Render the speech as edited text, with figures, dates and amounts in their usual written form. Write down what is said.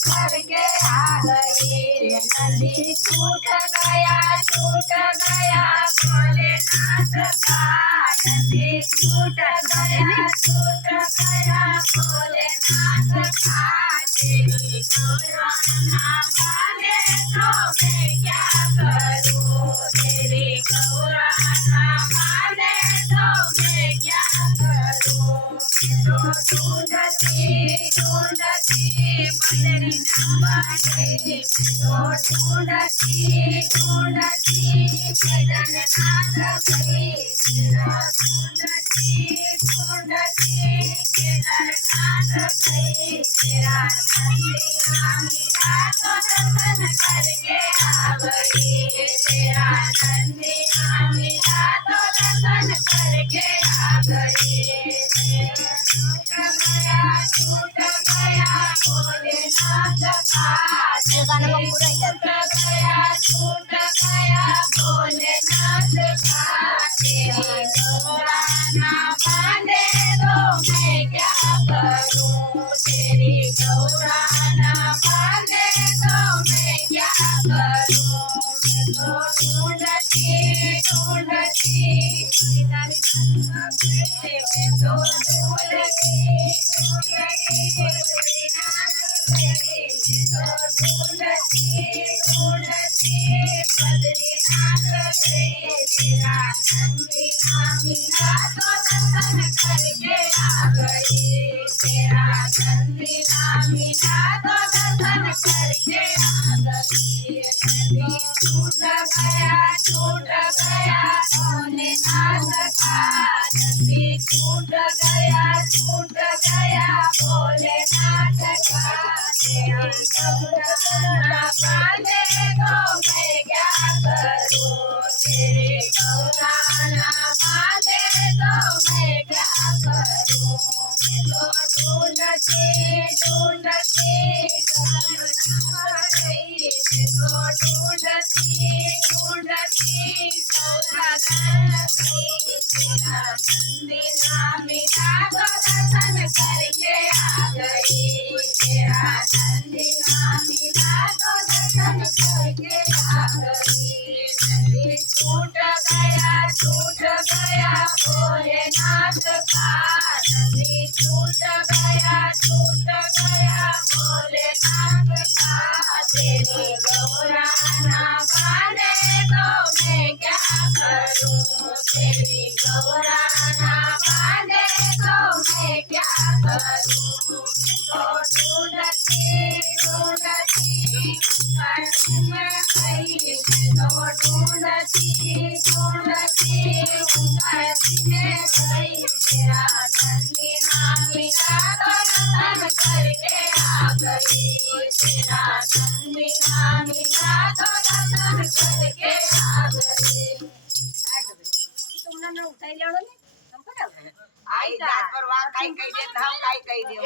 करके आ गई नदी छूट गया भोलेनाथ का नदी छूट गया भोलेनाथ का तेरी गौराना वाले तो मैं क्या करूं तेरी गौराना वाले तो मैं क्या करूं तो ढूंढती बदरी नंबर तो ढूंढती केदारनाथ गई ढूंढती केदारनाथ गई तेरा नंदिया मेरा तो दर्शन करके आ गई तेरा नंदिया मेरा तो दर्शन करके आ गई छूट गया भोलेनाथ का छूट गया भोलेनाथ का तेरी गौराना बांधे तो मैं क्या करूं तेरी गौराना बांधे तो मैं क्या करूं तो ढूंढती तो छूट गया भोलेनाथ का नदी छूट गया भोलेनाथ का तेरी गौराना बांधे तो मैं क्या करूं तेरी गौराना बांधे तो मैं क्या करूं तो ढूंढती नंदिना मेरा तो दर्शन करके आ गई तेरा नंदिना मेरा तो दर्शन करके आ गई नदी छूट गया भोलेनाथ का नदी छूट गया भोलेनाथ का तेरी गौराना बांधे तो मैं क्या करूं तेरी गौराना बांधे तो मैं क्या करूं तो ढूंढती तेरा नंदिना मेरा तो दर्शन करके आ गई तेरा नंदिना मेरा तो दर्शन करके आ गई आई जात पर वा काही काही देत काय काही देऊ